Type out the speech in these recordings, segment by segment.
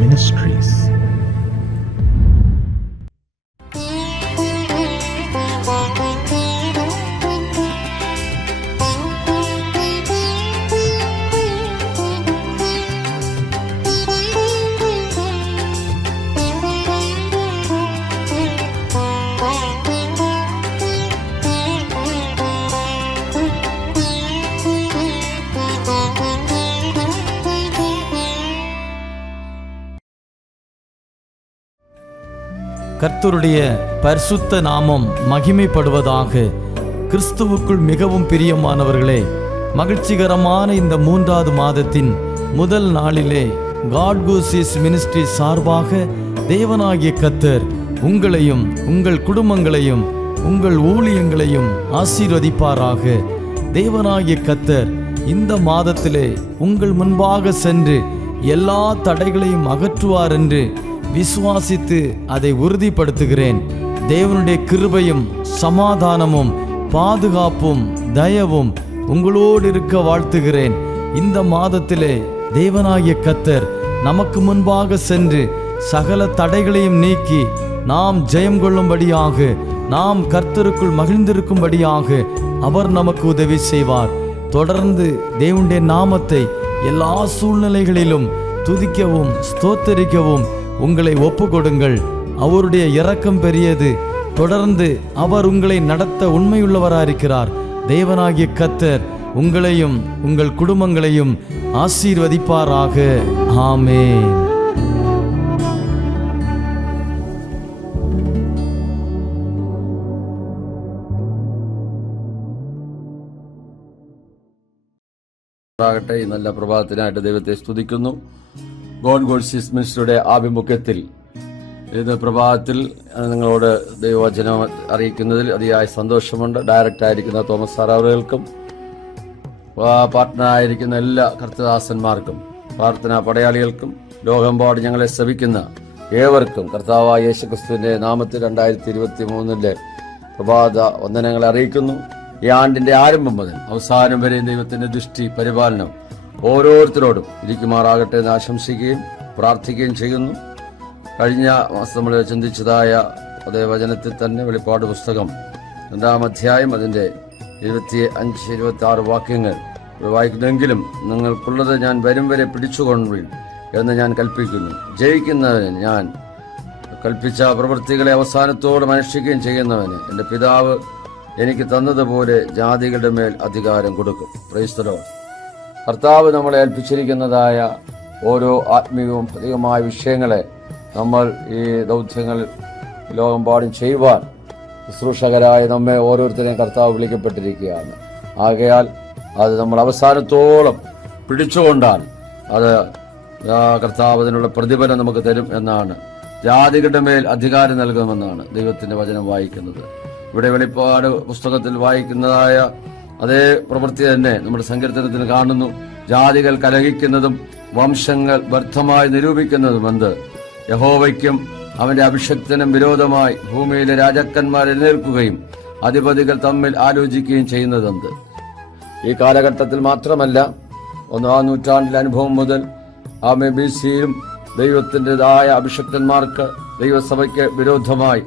Ministries. கர்த்தருடைய பரிசுத்த நாமம் மகிமைப்படுவதாக. கிறிஸ்துவுக்குள் மிகவும் பிரியமானவர்களே, மகிழ்ச்சிகரமான இந்த 3வது மாதத்தின் முதல் நாளிலே காட் கூசிஸ் மினிஸ்ட்ரி சார்பாக தேவனாகிய கர்த்தர் உங்களையும் உங்கள் குடும்பங்களையும் உங்கள் ஊழியங்களையும் ஆசீர்வதிப்பாராக. தேவனாகிய கர்த்தர் இந்த மாதத்திலே உங்கள் முன்பாக சென்று எல்லா தடைகளையும் அகற்றுவார் என்று விசுவாசித்து அதை உறுதிப்படுத்துகிறேன். தேவனுடைய கிருபையும் சமாதானமும் பாதுகாப்பும் தயவும் உங்களோடு இருக்க வாழ்த்துகிறேன். இந்த மாதத்திலே தேவனாகிய கர்த்தர் நமக்கு முன்பாக சென்று சகல தடைகளையும் நீக்கி நாம் ஜெயம் கொள்ளும்படியாக, நாம் கர்த்தருக்குள் மகிழ்ந்திருக்கும்படியாக அவர் நமக்கு உதவி செய்வார். தொடர்ந்து தேவனுடைய நாமத்தை எல்லா சூழ்நிலைகளிலும் துதிக்கவும் ஸ்தோத்தரிக்கவும் உங்களை ஒப்பு கொடுங்கள். அவருடைய இரக்கம் பெரியது. தொடர்ந்து அவர் உங்களை நடத்த உண்மையுள்ளவராயிருக்கிறார். தேவனாகிய கர்த்தர் உங்களையும் உங்கள் குடும்பங்களையும் ஆசீர்வதிப்பாராக. ஆமென். ഈ നല്ല പ്രഭാതത്തിനായിട്ട് ദൈവത്തെ സ്തുതിക്കുന്നു. ഗോഡ് ഗോഡ്സിസ് മിനിസ്ട്രിയുടെ ആഭിമുഖ്യത്തിൽ ഇത് പ്രഭാതത്തിൽ നിങ്ങളോട് ദൈവവചനം അറിയിക്കുന്നതിൽ അതിയായ സന്തോഷമുണ്ട്. ഡയറക്റ്റായിരിക്കുന്ന തോമസ് സാർ അവറുകൾക്കും പാർട്ട്ണറായിരിക്കുന്ന എല്ലാ കർത്തദാസന്മാർക്കും പ്രാർത്ഥനാ പടയാളികൾക്കും ലോകമെമ്പാട് ഞങ്ങളെ ശ്രവിക്കുന്ന ഏവർക്കും കർത്താവായ യേശുക്രിസ്തുവിന്റെ നാമത്തിൽ 2023 പ്രഭാത വന്ദനങ്ങളെ അറിയിക്കുന്നു. ഈ ആണ്ടിന്റെ ആരംഭം മുതൽ അവസാനം വരെ ദൈവത്തിന്റെ ദൃഷ്ടി പരിപാലനം ഓരോരുത്തരോടും ഇരിക്കുമാറാകട്ടെ എന്ന് ആശംസിക്കുകയും പ്രാർത്ഥിക്കുകയും ചെയ്യുന്നു. കഴിഞ്ഞ മാസം നമ്മൾ ചിന്തിച്ചതായ അതേ വചനത്തിൽ തന്നെ വെളിപ്പാട് പുസ്തകം 2-ാം അധ്യായം അതിൻ്റെ 25-26 വാക്യങ്ങൾ വായിക്കുന്നെങ്കിലും നിങ്ങൾക്കുള്ളത് ഞാൻ വരും വരെ പിടിച്ചുകൊള്ളുവിൻ എന്ന് ഞാൻ കൽപ്പിക്കുന്നു. ജയിക്കുന്നവന് ഞാൻ കൽപ്പിച്ച പ്രവൃത്തികളെ അവസാനത്തോടെ അനുഷ്ഠിക്കുകയും ചെയ്യുന്നവന് എൻ്റെ പിതാവ് എനിക്ക് തന്നതുപോലെ ജാതികളുടെ മേൽ അധികാരം കൊടുക്കും. Praise the Lord. കർത്താവ് നമ്മളെ ഏൽപ്പിച്ചിരിക്കുന്നതായ ഓരോ ആത്മീയവും ഭൗതികമായ വിഷയങ്ങളെ നമ്മൾ ഈ ദൗത്യങ്ങൾ ലോകമെമ്പാടും ചെയ്യുവാൻ ശുശ്രൂഷകരായ നമ്മെ ഓരോരുത്തരെയും കർത്താവ് വിളിക്കപ്പെട്ടിരിക്കുകയാണ്. ആകയാൽ അത് നമ്മൾ അവസാനത്തോളം പിടിച്ചുകൊണ്ടാൽ അത് കർത്താവ് അതിനുള്ള പ്രതിഫലം നമുക്ക് തരും എന്നാണ്. ജാതികളുടെ മേൽ അധികാരം നൽകുമെന്നാണ് ദൈവത്തിന്റെ വചനം വായിക്കുന്നത്. ഇവിടെ വെളിപ്പാട് പുസ്തകത്തിൽ വായിക്കുന്നതായ അതേ പ്രവൃത്തി തന്നെ നമ്മുടെ സങ്കീർത്തനത്തിൽ കാണുന്നു. ജാതികൾ കലഹിക്കുന്നതും വംശങ്ങൾ വ്യർത്ഥമായി നിരൂപിക്കുന്നതും എന്ത്? യഹോവയ്ക്കും അവന്റെ അഭിഷക്തനും വിരോധമായി ഭൂമിയിലെ രാജാക്കന്മാർ എഴുന്നേൽക്കുകയും അധിപതികൾ തമ്മിൽ ആലോചിക്കുകയും ചെയ്യുന്നതെന്ത്? ഈ കാലഘട്ടത്തിൽ മാത്രമല്ല, 1-ാം നൂറ്റാണ്ടിലെ അനുഭവം മുതൽ BC-യിലും ദൈവത്തിൻ്റെതായ അഭിഷക്തന്മാർക്ക് ദൈവസഭയ്ക്ക് വിരോധമായി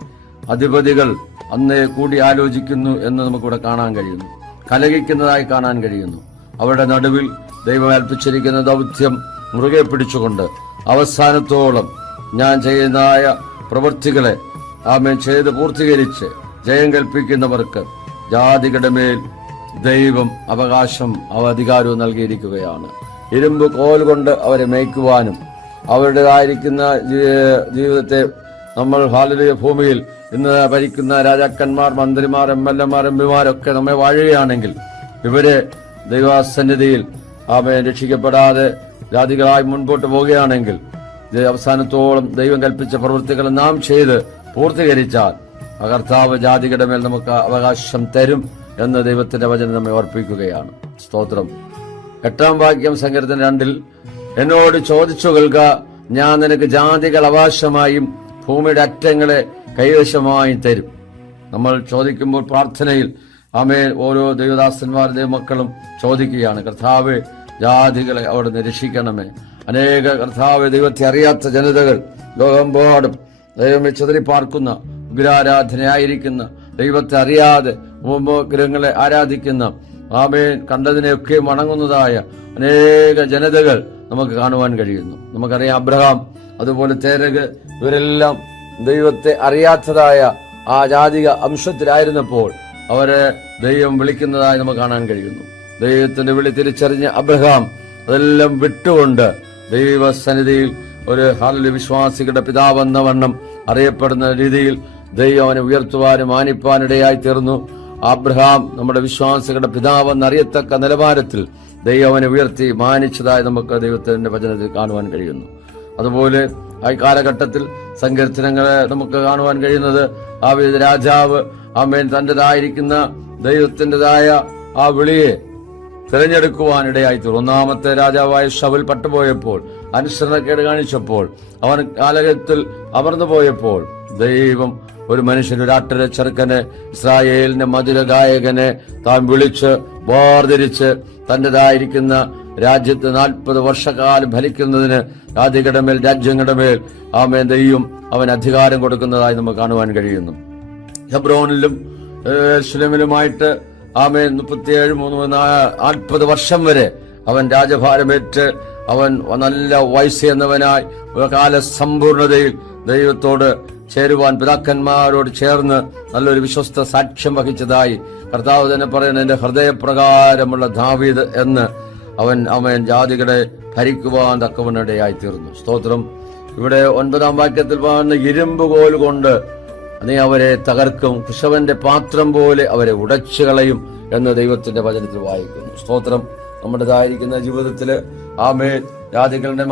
അധിപതികൾ അന്നേ കൂടി ആലോചിക്കുന്നു എന്ന് നമുക്കിവിടെ കാണാൻ കഴിയുന്നു. കലഹിക്കുന്നതായി കാണാൻ കഴിയുന്നു. അവരുടെ നടുവിൽ ദൈവം ഏൽപ്പിച്ചിരിക്കുന്ന ദൗത്യം മുറുകെ പിടിച്ചുകൊണ്ട് അവസാനത്തോളം ഞാൻ ചെയ്യുന്നതായ പ്രവൃത്തികളെ ചെയ്ത് പൂർത്തീകരിച്ച് ജയം കൽപ്പിക്കുന്നവർക്ക് ജാതികളുടെ മേൽ ദൈവം അവകാശം അധികാരവും നൽകിയിരിക്കുകയാണ്. ഇരുമ്പ് കോൽ കൊണ്ട് അവരെ മേയ്ക്കുവാനും അവരുടേതായിരിക്കുന്ന ജീവിതത്തെ നമ്മൾ ഹാലലുയ ഭൂമിയിൽ ഇന്ന് ഭരിക്കുന്ന രാജാക്കന്മാർ, മന്ത്രിമാർ, MLA-മാർ, MP-മാരൊക്കെ നമ്മെ വാഴുകയാണെങ്കിൽ ഇവര് ദൈവസന്നിധിയിൽ രക്ഷിക്കപ്പെടാതെ ജാതികളായി മുൻപോട്ട് പോവുകയാണെങ്കിൽ അവസാനത്തോളം ദൈവം കൽപ്പിച്ച പ്രവൃത്തികൾ നാം ചെയ്ത് പൂർത്തീകരിച്ചാൽ കർത്താവ് ജാതികളുടെ മേൽ നമുക്ക് അവകാശം തരും എന്ന് ദൈവത്തിന്റെ വചനം നമ്മെ ഓർപ്പിക്കുകയാണ്. സ്തോത്രം. 8-ാം വാക്യം സങ്കീർത്തനം 2-ൽ എന്നോട് ചോദിച്ചു കേൾക്ക, ഞാൻ നിനക്ക് ജാതികൾ അവകാശമായും ഭൂമിയുടെ അറ്റങ്ങളെ കൈവശമായും തരും. നമ്മൾ ചോദിക്കുമ്പോൾ പ്രാർത്ഥനയിൽ ഓരോ ദൈവദാസന്മാർ ദൈവമക്കളും ചോദിക്കുകയാണ്, കർത്താവേ ജാതികളെ അവിടുന്ന് രക്ഷിക്കണമേ. അനേക കർത്താവ് ദൈവത്തെ അറിയാത്ത ജനതകൾ ലോകമെമ്പാടും ദൈവമേ ചിതറിപ്പാർക്കുന്ന, വിഗ്രഹാരാധനയായിരിക്കുന്ന, ദൈവത്തെ അറിയാതെ ഉപഗ്രഹങ്ങളെ ആരാധിക്കുന്ന, ആമേൻ, കണ്ടതിനെയൊക്കെ വണങ്ങുന്നതായ അനേക ജനതകൾ നമുക്ക് കാണുവാൻ കഴിയുന്നു. നമുക്കറിയാം അബ്രഹാം, അതുപോലെ തേരക്, ഇവരെല്ലാം ദൈവത്തെ അറിയാത്തതായ ആ ജാതിക അംശത്തിലായിരുന്നപ്പോൾ അവരെ ദൈവം വിളിക്കുന്നതായി നമുക്ക് കാണാൻ കഴിയുന്നു. ദൈവത്തിന്റെ വിളി തിരിച്ചറിഞ്ഞ അബ്രഹാം അതെല്ലാം വിട്ടുകൊണ്ട് ദൈവസന്നിധിയിൽ ഒരു ഹല്ലേലൂയ വിശ്വാസികളുടെ പിതാവെന്ന വണ്ണം അറിയപ്പെടുന്ന രീതിയിൽ ദൈവം അവനെ ഉയർത്തുവാനും മാനിപ്പാനിടയായി തീർന്നു. അബ്രഹാം നമ്മുടെ വിശ്വാസികളുടെ പിതാവെന്നറിയത്തക്ക നിലവാരത്തിൽ ദൈവം അവനെ ഉയർത്തി മാനിച്ചതായി നമുക്ക് ദൈവത്തിന്റെ വചനത്തിൽ കാണുവാൻ കഴിയുന്നു. അതുപോലെ ആ കാലഘട്ടത്തിൽ സങ്കീർത്തനങ്ങളെ നമുക്ക് കാണുവാൻ കഴിയുന്നത് ആ രാജാവ് ആമേൻ തന്റേതായിരിക്കുന്ന ദൈവത്തിൻ്റെതായ ആ വിളിയെ തിരഞ്ഞെടുക്കുവാനിടയായി തീർന്നു. ഒന്നാമത്തെ രാജാവായ ശൗൽ പട്ടുപോയപ്പോൾ, അനുസരണക്കേട് കാണിച്ചപ്പോൾ, അവൻ കാലഘട്ടത്തിൽ അമർന്നു പോയപ്പോൾ ദൈവം ഒരു മനുഷ്യൻ, ഒരു ആട്ടിലെ ചെറുക്കനെ, ഇസ്രായേലിന്റെ മധുര ഗായകനെ താൻ വിളിച്ച് വേർതിരിച്ച് തന്റേതായിരിക്കുന്ന രാജ്യത്ത് 40 വർഷക്കാലം ഭരിക്കുന്നതിന് രാജ്യങ്ങളുടെ മേൽ ആമേൻ ദൈവം അവൻ അധികാരം കൊടുക്കുന്നതായി നമുക്ക് കാണുവാൻ കഴിയുന്നു. ഹെബ്രോനിലും യെരൂശലേമിലുമായിട്ട് ആമേൻ 40 വർഷം വരെ അവൻ രാജഭാരമേറ്റ് അവൻ നല്ല വയസ്സെന്നവനായി കാലസമ്പൂർണതയിൽ ദൈവത്തോട് ചേരുവാൻ പിതാക്കന്മാരോട് ചേർന്ന് നല്ലൊരു വിശ്വസ്ത സാക്ഷ്യം വഹിച്ചതായി കർത്താവ് തന്നെ പറയുന്നത്, എന്റെ ഹൃദയപ്രകാരമുള്ള ദാവീദ് എന്ന് അവൻ ജാതികളെ ഭരിക്കുവാൻ തക്കവണ്ണിടയായി തീർന്നു. സ്തോത്രം. ഇവിടെ 9-ാം വാക്യത്തിൽ പറയുന്ന ഇരുമ്പ് കോൽ കൊണ്ട് നീ അവരെ തകർക്കും, കുശവന്റെ പാത്രം പോലെ അവരെ ഉടച്ചു കളയും എന്ന് ദൈവത്തിന്റെ വചനത്തിൽ വായിക്കുന്നു. സ്തോത്രം. നമ്മുടേതായിരിക്കുന്ന ജീവിതത്തില് ആമേൻ ജാതികളുടെ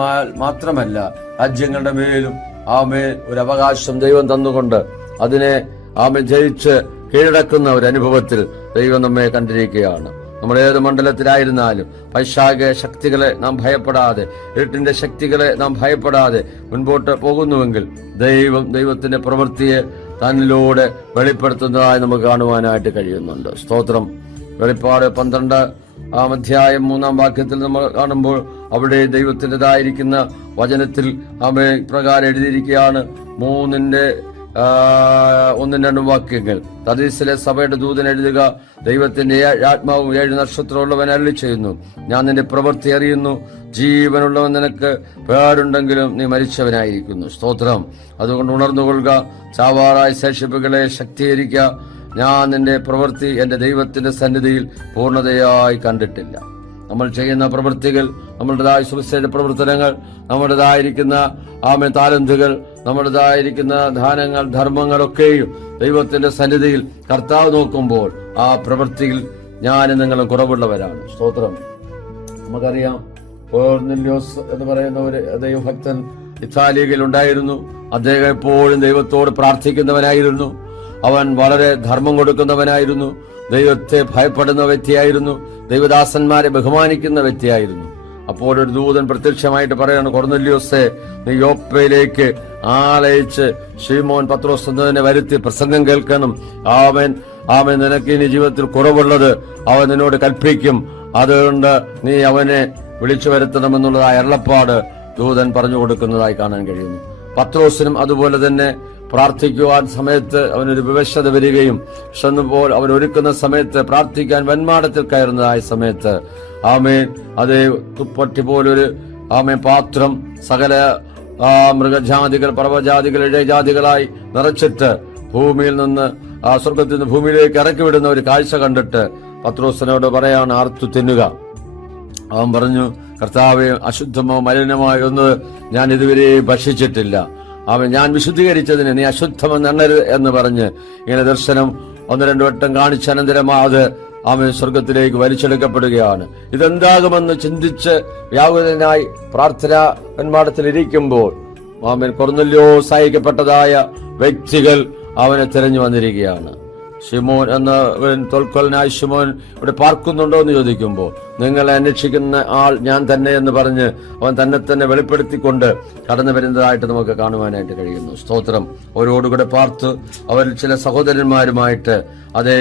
മാത്രമല്ല രാജ്യങ്ങളുടെ മേലും ആമേൻ ഒരു അവകാശം ദൈവം തന്നുകൊണ്ട് അതിനെ ആമേൻ ജയിച്ച് കീഴടക്കുന്ന ഒരു അനുഭവത്തിൽ ദൈവം നമ്മെ കണ്ടിരിക്കുകയാണ്. നമ്മൾ ഏത് മണ്ഡലത്തിലായിരുന്നാലും പൈശാചിക ശക്തികളെ നാം ഭയപ്പെടാതെ, ഇരുട്ടിന്റെ ശക്തികളെ നാം ഭയപ്പെടാതെ മുൻപോട്ട് പോകുന്നുവെങ്കിൽ ദൈവത്തിന്റെ പ്രവൃത്തിയെ തന്നിലൂടെ വെളിപ്പെടുത്തുന്നതായി നമുക്ക് കാണുവാനായിട്ട് കഴിയുന്നുണ്ട്. സ്തോത്രം. വെളിപ്പാട് 12-ാം അധ്യായം 3-ാം വാക്യത്തിൽ നമ്മൾ കാണുമ്പോൾ അവിടെ ദൈവത്തിൻ്റെതായിരിക്കുന്ന വചനത്തിൽ ആമേൻ പ്രകാരം എഴുതിയിരിക്കുകയാണ്. 1-2 വാക്യങ്ങൾ. തദീസിലെ സഭയുടെ ദൂതൻ എഴുതുക, ദൈവത്തിന്റെ ആത്മാവും 7 നക്ഷത്രമുള്ളവൻ അരുളി ചെയ്യുന്നു, ഞാൻ നിന്റെ പ്രവൃത്തി അറിയുന്നു, ജീവനുള്ളവൻ നിനക്ക് പേടുണ്ടെങ്കിലും നീ മരിച്ചവനായിരിക്കുന്നു. സ്തോത്രം. അതുകൊണ്ട് ഉണർന്നുകൊള്ളുക, ചാവാറായ ശേഷിപ്പുകളെ ശക്തീകരിക്കുക. ഞാൻ നിന്റെ പ്രവൃത്തി എന്റെ ദൈവത്തിന്റെ സന്നിധിയിൽ പൂർണ്ണതയായി കണ്ടിട്ടില്ല. നമ്മൾ ചെയ്യുന്ന പ്രവൃത്തികൾ, നമ്മുടേതായ സുവിശേഷ പ്രവർത്തനങ്ങൾ, നമ്മുടേതായിരിക്കുന്ന ആമേൻ താലന്തുകൾ, നമ്മുടേതായിരിക്കുന്ന ദാനങ്ങൾ, ധർമ്മങ്ങളൊക്കെയും ദൈവത്തിന്റെ സന്നിധിയിൽ കർത്താവ് നോക്കുമ്പോൾ ആ പ്രവൃത്തിയിൽ ഞാനും നിങ്ങളും കുറവുള്ളവരാണ്. സ്തോത്രം. നമുക്കറിയാം കൊർന്നേല്യോസ് എന്ന് പറയുന്ന ഒരു ദൈവഭക്തൻ ഇത്താലിയിൽ ഉണ്ടായിരുന്നു. അദ്ദേഹം എപ്പോഴും ദൈവത്തോട് പ്രാർത്ഥിക്കുന്നവനായിരുന്നു. അവൻ വളരെ ധർമ്മം കൊടുക്കുന്നവനായിരുന്നു. ദൈവത്തെ ഭയപ്പെടുന്ന വ്യക്തിയായിരുന്നു. ദൈവദാസന്മാരെ ബഹുമാനിക്കുന്ന വ്യക്തിയായിരുന്നു. അപ്പോൾ ഒരു ദൂതൻ പ്രത്യക്ഷമായിട്ട് പറയാണ്, കൊർന്നേല്യോസേ, നീ യോപ്പയിലേക്ക് ആളയച്ച് ശീമോൻ പത്രോസ് എന്നതിനെ വരുത്തി പ്രസംഗം കേൾക്കണം. അവൻ നിനക്ക് ഇനി ജീവിതത്തിൽ കുറവുള്ളത് അവൻ നിന്നോട് കൽപ്പിക്കും. അതുകൊണ്ട് നീ അവനെ വിളിച്ചു വരുത്തണമെന്നുള്ളതായ അരുളപ്പാട് ദൂതൻ പറഞ്ഞു കൊടുക്കുന്നതായി കാണാൻ കഴിയുന്നു. പത്രോസിനും അതുപോലെ തന്നെ പ്രാർത്ഥിക്കുവാൻ സമയത്ത് അവനൊരു വിവശത വരികയും ക്ഷണപ്പോൾ അവൻ ഒരുക്കുന്ന സമയത്ത് പ്രാർത്ഥിക്കാൻ വന്മാടത്തിൽ കയറുന്നതായ സമയത്ത് ആമേൻ അതേ തുപ്പട്ടി പോലൊരു ആമേൻ പാത്രം സകല മൃഗജാതികൾ, പർവ്വജാതികൾ, ഇഴജാതികളായി നിറച്ചിട്ട് ഭൂമിയിൽ നിന്ന് സ്വർഗത്തിൽ നിന്ന് ഭൂമിയിലേക്ക് ഇറക്കി വിടുന്ന ഒരു കാഴ്ച കണ്ടിട്ട് പത്രോസിനോട് പറയാണ്, ആർത്തു തിന്നുക. അവൻ പറഞ്ഞു, കർത്താവേ, അശുദ്ധമോ മലിനമോ ഒന്ന് ഞാൻ ഇതുവരെ ഭക്ഷിച്ചിട്ടില്ല. ഞാൻ വിശുദ്ധീകരിച്ചതിന് നീ അശുദ്ധമെന്ന് എണ്ണരുത് എന്ന് പറഞ്ഞ് ഇങ്ങനെ ദർശനം 1-2 വട്ടം കാണിച്ച അനന്തരം അത് അവൻ സ്വർഗത്തിലേക്ക് വലിച്ചെടുക്കപ്പെടുകയാണ്. ഇതെന്താകുമെന്ന് ചിന്തിച്ച് വ്യാകുലനായി പ്രാർത്ഥനാ വന്മാടത്തിൽ ഇരിക്കുമ്പോൾ ആമേൻ കൊർന്നേല്യോസ് അയക്കപ്പെട്ടതായ വ്യക്തികൾ അവനെ തിരഞ്ഞു വന്നിരിക്കുകയാണ്. ശിമോൻ എന്ന തോൽക്കൊലനായ ശിമോൻ ഇവിടെ പാർക്കുന്നുണ്ടോ എന്ന് ചോദിക്കുമ്പോൾ, നിങ്ങളെ അന്വേഷിക്കുന്ന ആൾ ഞാൻ തന്നെ എന്ന് പറഞ്ഞ് അവൻ തന്നെ തന്നെ വെളിപ്പെടുത്തിക്കൊണ്ട് കടന്നു വരുന്നതായിട്ട് നമുക്ക് കാണുവാനായിട്ട് കഴിയുന്നു. സ്തോത്രം. അവരോടുകൂടെ പാർത്ത് അവരിൽ ചില സഹോദരന്മാരുമായിട്ട് അതേ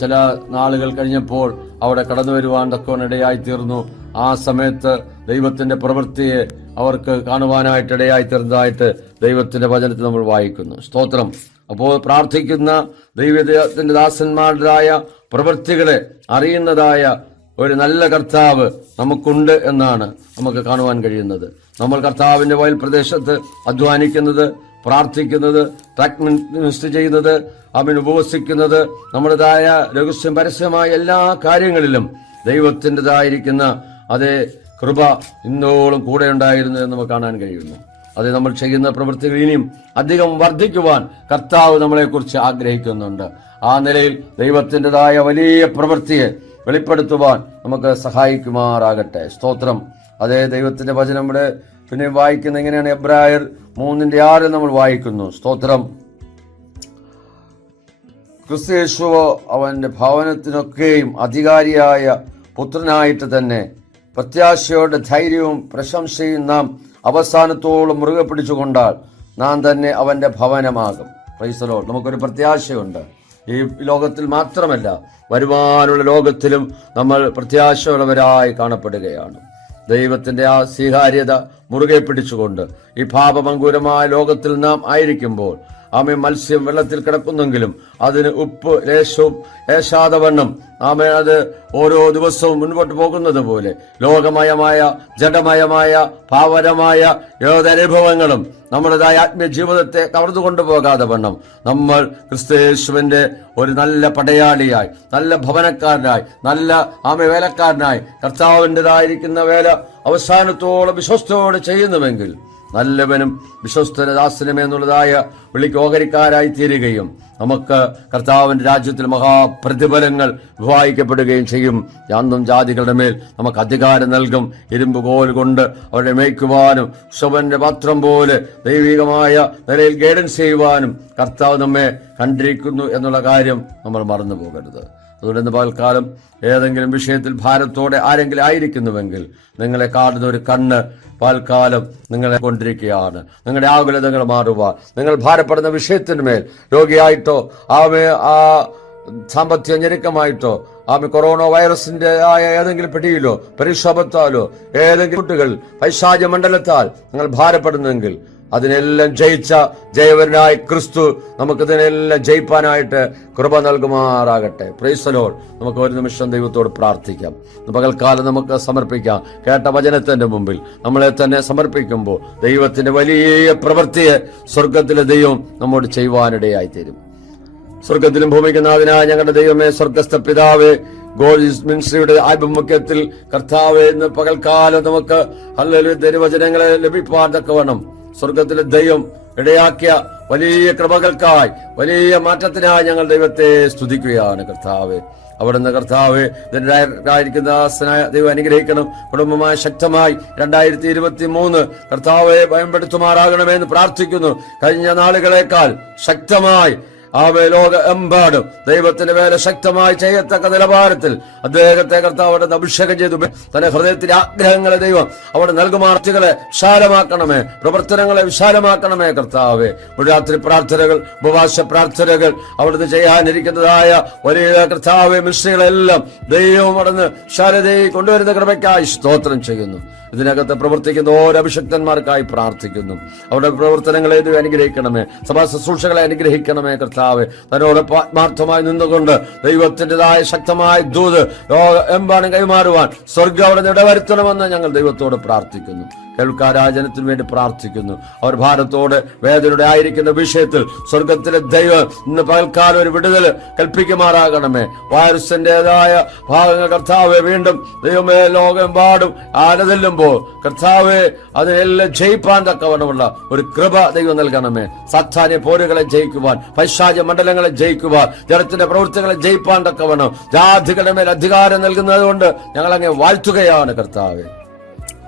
ചില നാളുകൾ കഴിഞ്ഞപ്പോൾ അവിടെ കടന്നു വരുവാൻ തക്കവനിടയായി തീർന്നു. ആ സമയത്ത് ദൈവത്തിന്റെ പ്രവൃത്തിയെ അവർക്ക് കാണുവാനായിട്ട് ഇടയായി തീർന്നതായിട്ട് ദൈവത്തിന്റെ വചനത്തിൽ നമ്മൾ വായിക്കുന്നു. സ്തോത്രം. അപ്പോൾ പ്രാർത്ഥിക്കുന്ന ദൈവത്തിന്റെ ദാസന്മാരുടേതായ പ്രവൃത്തികളെ അറിയുന്നതായ ഒരു നല്ല കർത്താവ് നമുക്കുണ്ട് എന്നാണ് നമുക്ക് കാണുവാൻ കഴിയുന്നത്. നമ്മൾ കർത്താവിന്റെ വയൽ പ്രദേശത്ത് അധ്വാനിക്കുന്നത്, പ്രാർത്ഥിക്കുന്നത്, ട്രാക്ക് മിനിസ്റ്റർ ചെയ്യുന്നത്, അവൻ ഉപവസിക്കുന്നത്, നമ്മുടേതായ രഹസ്യം പരസ്യമായ എല്ലാ കാര്യങ്ങളിലും ദൈവത്തിൻ്റെതായിരിക്കുന്ന അതേ കൃപ ഇന്നോളം കൂടെ ഉണ്ടായിരുന്നു എന്ന് നമുക്ക് കാണാൻ കഴിയുന്നു. അത് നമ്മൾ ചെയ്യുന്ന പ്രവൃത്തികൾ ഇനിയും അധികം വർദ്ധിക്കുവാൻ കർത്താവ് നമ്മളെക്കുറിച്ച് ആഗ്രഹിക്കുന്നുണ്ട്. ആ നിലയിൽ ദൈവത്തിൻ്റെതായ വലിയ പ്രവൃത്തിയെ വെളിപ്പെടുത്തുവാൻ നമുക്ക് സഹായിക്കുമാറാകട്ടെ. സ്തോത്രം. അതേ ദൈവത്തിന്റെ വചനം ഇവിടെ പിന്നെ വായിക്കുന്ന എങ്ങനെയാണ്? എബ്രായർ 3:6 നമ്മൾ വായിക്കുന്നു. സ്തോത്രം. ക്രിസ്തു അവന്റെ ഭവനത്തിനൊക്കെയും അധികാരിയായ പുത്രനായിട്ട് തന്നെ പ്രത്യാശയോടെ ധൈര്യവും പ്രശംസയും നാം അവസാനത്തോളം മുറുകെ പിടിച്ചുകൊണ്ടാൽ നാം തന്നെ അവന്റെ ഭവനമാകും. Praise the Lord. നമുക്കൊരു പ്രത്യാശയുണ്ട്. ഈ ലോകത്തിൽ മാത്രമല്ല, വരുവാനുള്ള ലോകത്തിലും നമ്മൾ പ്രത്യാശയുള്ളവരായി കാണപ്പെടുകയാണ്. ദൈവത്തിന്റെ ആ സ്വീകാര്യത മുറുകെ പിടിച്ചുകൊണ്ട് ഈ പാപമങ്കൂരമായ ലോകത്തിൽ നാം ആയിരിക്കുമ്പോൾ ആമേ മത്സ്യം വെള്ളത്തിൽ കിടക്കുന്നെങ്കിലും അതിന് ഉപ്പ് ലേശവും ഏശാതവണ്ണം ആമേ അത് ഓരോ ദിവസവും മുൻപോട്ട് പോകുന്നത് പോലെ ലോകമയമായ ജഡമയമായ പാവരമായ ഏതനുഭവങ്ങളും നമ്മുടേതായ ആത്മീയ ജീവിതത്തെ കവർന്നു കൊണ്ടുപോകാതെ വണ്ണം നമ്മൾ ക്രിസ്തുയേശുവിന്റെ ഒരു നല്ല പടയാളിയായി, നല്ല ഭവനക്കാരനായി, നല്ല വേലക്കാരനായി കർത്താവിൻ്റെതായിരിക്കുന്ന വേല അവസാനത്തോളം വിശ്വസ്തയോടെ ചെയ്യുന്നുവെങ്കിൽ നല്ലവനും വിശ്വസ്തദാസനും എന്നുള്ളതായ വിളിക്ക് ഓഹരിക്കാരായി തീരുകയും നമുക്ക് കർത്താവിന്റെ രാജ്യത്തിൽ മഹാപ്രതിഫലങ്ങൾ വിവാഹിക്കപ്പെടുകയും ചെയ്യും. യാതൊന്നും ജാതികളുടെ മേൽ നമുക്ക് അധികാരം നൽകും. ഇരുമ്പ് കോൽ കൊണ്ട് അവരെ മേയ്ക്കുവാനും ശവന്റെ പാത്രം പോലെ ദൈവികമായ നിലയിൽ ഗൈഡൻസ് ചെയ്യുവാനും കർത്താവ് നമ്മെ കണ്ടിരിക്കുന്നു എന്നുള്ള കാര്യം നമ്മൾ മറന്നു പോകരുത്. അതുകൊണ്ട് ഇന്ന് പകൽക്കാലം ഏതെങ്കിലും വിഷയത്തിൽ ഭാരത്തോടെ ആരെങ്കിലും ആയിരിക്കുന്നുവെങ്കിൽ നിങ്ങളെ കാണുന്ന ഒരു കണ്ണ് പകൽക്കാലം നിങ്ങളെ കൊണ്ടിരിക്കുകയാണ്. നിങ്ങളുടെ ആകുലതകൾ മാറുവാൻ, നിങ്ങൾ ഭാരപ്പെടുന്ന വിഷയത്തിന്മേൽ രോഗിയായിട്ടോ ആ സാമ്പത്തിക ഞെരുക്കമായിട്ടോ കൊറോണ വൈറസിന്റെ ആയ ഏതെങ്കിലും പിടിയിലോ പരിക്ഷോഭത്താലോ ഏതെങ്കിലും കുട്ടികൾ പൈശാച മണ്ഡലത്താൽ നിങ്ങൾ ഭാരപ്പെടുന്നെങ്കിൽ അതിനെല്ലാം ജയിച്ച ജയവരനായ ക്രിസ്തു നമുക്കിതിനെല്ലാം ജയിപ്പാനായിട്ട് കൃപ നൽകുമാറാകട്ടെ. Praise the Lord. നമുക്ക് ഒരു നിമിഷം ദൈവത്തോട് പ്രാർത്ഥിക്കാം. പകൽക്കാലം നമുക്ക് സമർപ്പിക്കാം. കേട്ട വചനത്തിന്റെ മുമ്പിൽ നമ്മളെ തന്നെ സമർപ്പിക്കുമ്പോൾ ദൈവത്തിന്റെ വലിയ പ്രവൃത്തിയെ സ്വർഗത്തിലെ ദൈവം നമ്മോട് ചെയ്യുവാനിടയായി തീരും. സ്വർഗത്തിലും ഭൂമിക്കുന്നാഥനായ ഞങ്ങളുടെ ദൈവമേ, സ്വർഗസ്ഥ പിതാവേ, ഗോൾഡ് മിനിസ്ട്രിയുടെ ആഭിമുഖ്യത്തിൽ കർത്താവേ, ഇന്ന് പകൽക്കാലം നമുക്ക് ഹല്ലേലൂയ ദൈവവചനങ്ങളെ ലഭിപ്പാൻ തക്കവണ്ണം സ്വർഗത്തിലെ ദൈവം ഇടയാക്കിയ വലിയ കൃപകൾക്കായി, വലിയ മാറ്റത്തിനായി ഞങ്ങൾ ദൈവത്തെ സ്തുതിക്കുകയാണ്. കർത്താവേ, അവിടുന്ന് കർത്താവേ ഇതിനായിരിക്കുന്ന ദൈവം അനുഗ്രഹിക്കണം. കുടുംബമായി ശക്തമായി 2023 കർത്താവെ ഭയപ്പെടുത്തുമാറാകണമെന്ന് പ്രാർത്ഥിക്കുന്നു. കഴിഞ്ഞ നാളുകളേക്കാൾ ശക്തമായി ലോക എമ്പാടും ദൈവത്തിന്റെ വേല ശക്തമായി ചെയ്യത്തക്ക നിലവാരത്തിൽ അദ്ദേഹത്തെ കർത്താവ് അവിടെ അഭിഷേകം ചെയ്തു. തന്റെ ഹൃദയത്തിലെ ആഗ്രഹങ്ങളെ ദൈവം അവിടെ നൽകുമാർത്തികളെ വിശാലമാക്കണമേ, പ്രവർത്തനങ്ങളെ വിശാലമാക്കണമേ. കർത്താവെ, രാത്രി പ്രാർത്ഥനകൾ, ഉപവാസ പ്രാർത്ഥനകൾ, അവിടുന്ന് ചെയ്യാനിരിക്കുന്നതായ വലിയ കർത്താവെ മിശ്രികളെല്ലാം ദൈവം അവിടുന്ന് ശാരദയെ കൊണ്ടുവരുന്ന കൃപയ്ക്കായി സ്തോത്രം ചെയ്യുന്നു. ഇതിനകത്ത് പ്രവർത്തിക്കുന്ന ഓരോ അഭിഷക്തന്മാർക്കായി പ്രാർത്ഥിക്കുന്നു. അവരുടെ പ്രവർത്തനങ്ങളെ അനുഗ്രഹിക്കണമേ, സഭാ ശുശ്രൂഷകളെ അനുഗ്രഹിക്കണമേ. കർത്താവെ, തന്നോട് ആത്മാർത്ഥമായി നിന്നുകൊണ്ട് ദൈവത്തിൻ്റെതായ ശക്തമായ ദൂത് എമ്പാടും കൈമാറുവാൻ സ്വർഗ്ഗം അവിടെ ഇടവരുത്തണമെന്ന് ഞങ്ങൾ ദൈവത്തോട് പ്രാർത്ഥിക്കുന്നു. കേൾക്കാരാജനത്തിനു വേണ്ടി പ്രാർത്ഥിക്കുന്നു. അവർ ഭാരത്തോടെ വേദനയുടെ ആയിരിക്കുന്ന വിഷയത്തിൽ സ്വർഗത്തിലെ ദൈവം ഇന്ന് പകൽക്കാലം ഒരു വിടുതൽ കൽപ്പിക്കുമാറാകണമേ. വൈറസിന്റേതായ ഭാഗങ്ങൾ കർത്താവെ വീണ്ടും ദൈവമേ ലോകമെമ്പാടും ആനതെല്ലുമ്പോൾ കർത്താവെ അതിനെല്ലാം ജയിപ്പാൻ തക്കവണ്ണമുള്ള ഒരു കൃപ ദൈവം നൽകണമേ. സാത്താന്യ പോരുകളെ ജയിക്കുവാൻ, പൈശാച മണ്ഡലങ്ങളെ ജയിക്കുവാൻ, ജനത്തിന്റെ പ്രവൃത്തികളെ ജയിപ്പാൻ തക്കവണ്ണം ജാതികളുടെ മേൽ അധികാരം നൽകുന്നത് കൊണ്ട് ഞങ്ങൾ അങ്ങ് വാഴ്ത്തുകയാണ്. കർത്താവെ,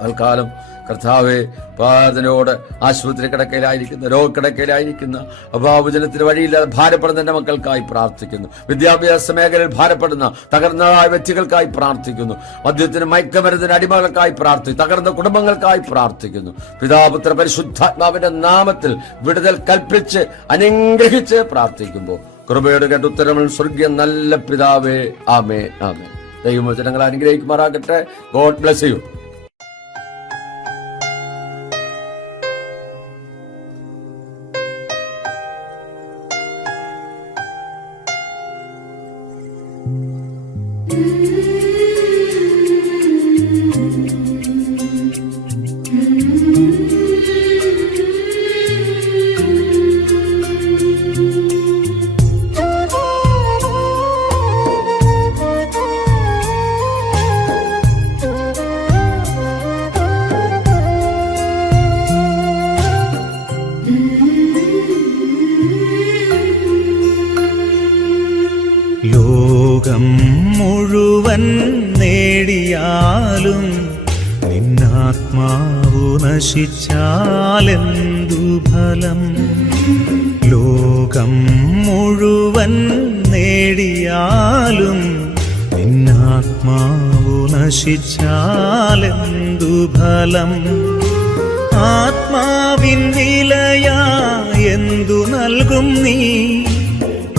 തൽക്കാലം കർത്താവെ, പാതനോട് ആശുപത്രി കിടക്കയിലായിരിക്കുന്ന, രോഗക്കിടക്കയിലായിരിക്കുന്ന, അഭാവജനത്തിന് വഴിയില്ലാതെ ഭാരപ്പെടുന്ന എന്റെ മക്കൾക്കായി പ്രാർത്ഥിക്കുന്നു. വിദ്യാഭ്യാസ മേഖലയിൽ ഭാരപ്പെടുന്ന തകർന്നതായ വ്യക്തികൾക്കായി പ്രാർത്ഥിക്കുന്നു. മദ്യത്തിന്, മയക്കമരുന്നിന് അടിമകൾക്കായി പ്രാർത്ഥിക്കുന്നു. തകർന്ന കുടുംബങ്ങൾക്കായി പ്രാർത്ഥിക്കുന്നു. പിതാപുത്ര പരിശുദ്ധാത്മാവിന്റെ നാമത്തിൽ വിടുതൽ കൽപ്പിച്ച് അനുഗ്രഹിച്ച് പ്രാർത്ഥിക്കുമ്പോൾ കൃപയുടെ കേട്ട് ഉത്തരങ്ങൾ സ്വർഗീയ നല്ല പിതാവേ, ആമേൻ, ആമേൻ. ദൈവവചനങ്ങൾ അനുഗ്രഹിക്കുമാറാകട്ടെ. God bless you. ലോകം മുഴുവൻ നേടിയാലും നിന്നാത്മാവു നശിച്ചാലെന്തു ഫലം? ലോകം മുഴുവൻ നേടിയാലും നിന്നാത്മാവു നശിച്ചാലെന്തു ഫലം? ആത്മാവിൻ വിലയാ എന്തു നൽകും നീ?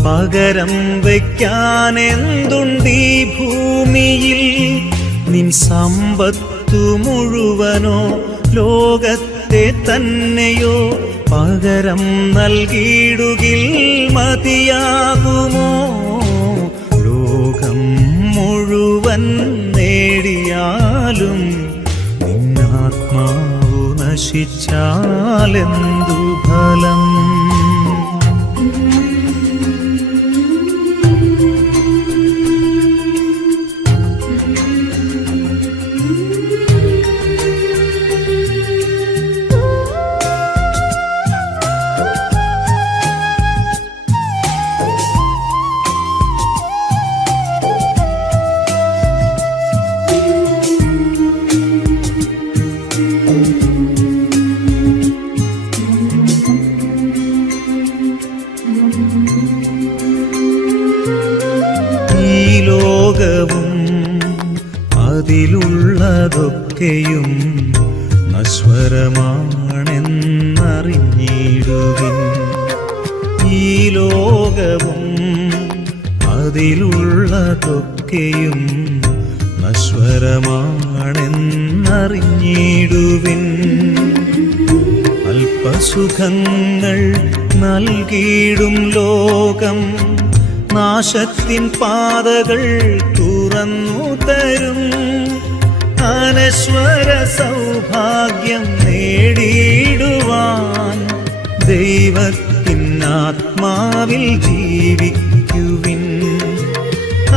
പകരം വയ്ക്കാൻ എന്തുണ്ടീ ഭൂമിയിൽ? നിൻ സമ്പത്തു മുഴുവനോ ലോകത്തെ തന്നെയോ പകരം നൽകിയിടുകിൽ മതിയാകുമോ? ലോകം മുഴുവൻ നേടിയാലും നിന്നാത്മാവു നശിച്ചാലെന്തു ഫലം? അതിലുള്ളതൊക്കെയും നശ്വരമാണെന്നറിഞ്ഞിടുവിൻ. ഈ ലോകവും അതിലുള്ളതൊക്കെയും നശ്വരമാണെന്നറിഞ്ഞിടുവിൻ. അല്പസുഖങ്ങൾ നൽകിയിടും ലോകം നാശത്തിൻ പാതകൾ തുറന്നു തരും. അനശ്വര സൗഭാഗ്യം നേടിയിടുവാൻ ദൈവത്തിൻ ആത്മാവിൽ ജീവിക്കുവിൻ.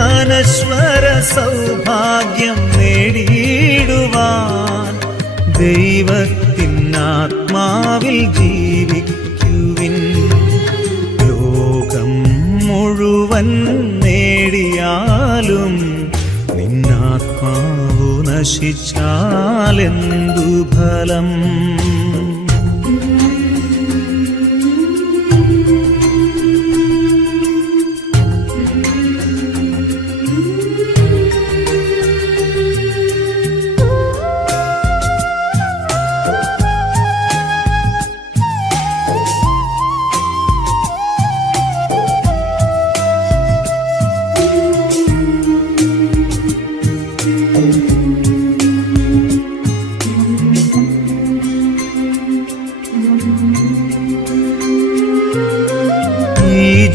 അനശ്വര സൗഭാഗ്യം നേടിയിടുവാൻ ദൈവത്തിൻ ആത്മാവിൽ ജീവിക്കുവിൻ. ലോകം മുഴുവൻ നേടിയാലും നിന്നാത്മാവു നശിച്ചാലെന്തു ഫലം?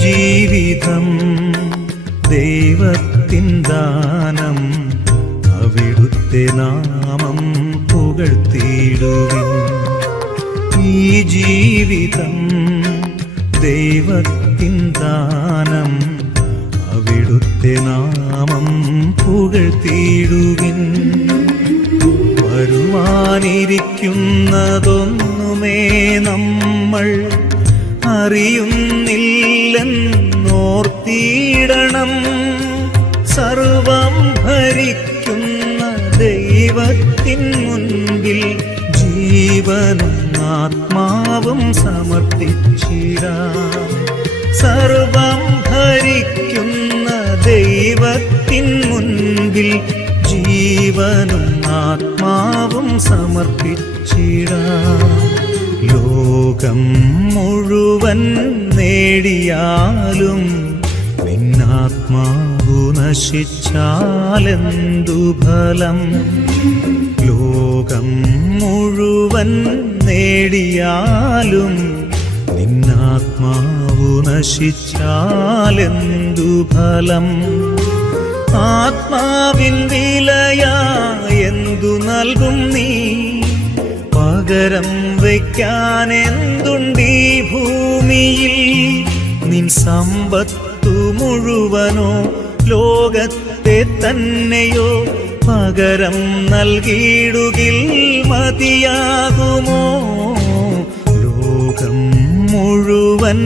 ജീവിതം ദൈവത്തിൻ ദാനം, അവിടുത്തെ നാമം പുകഴ്ത്തിയിടുവിൻ. ഈ ജീവിതം ദൈവത്തിൻ ദാനം, അവിടുത്തെ നാമം പുകഴ്ത്തിയിടുവിൻ. വരുവാനിരിക്കുന്നതൊന്നുമേ നമ്മൾ അറിയുന്നില്ലെന്നോർത്തിയിടണം. സർവം ഭരിക്കുന്ന ദൈവത്തിൻ മുൻപിൽ ജീവനും ആത്മാവും സമർപ്പിച്ചിടാം. സർവം ഭരിക്കുന്ന ദൈവത്തിൻ മുൻപിൽ ജീവനും ആത്മാവും സമർപ്പിച്ചിടാം. ലോകം മുഴുവൻ നേടിയാലും നിന്നാത്മാവു നശിച്ചാലെന്തു ഫലം? ലോകം മുഴുവൻ നേടിയാലും നിന്നാത്മാവു നശിച്ചാലെന്തു ഫലം? ആത്മാവിൻ വിലയായെന്തു നൽകും നീ? പകരം വയ്ക്കാൻ എന്തുണ്ടീ ഭൂമിയിൽ? നിൻ സമ്പത്തു മുഴുവനോ ലോകത്തെ തന്നെയോ പകരം നൽകിയിടുകിൽ മതിയാകുമോ? ലോകം മുഴുവൻ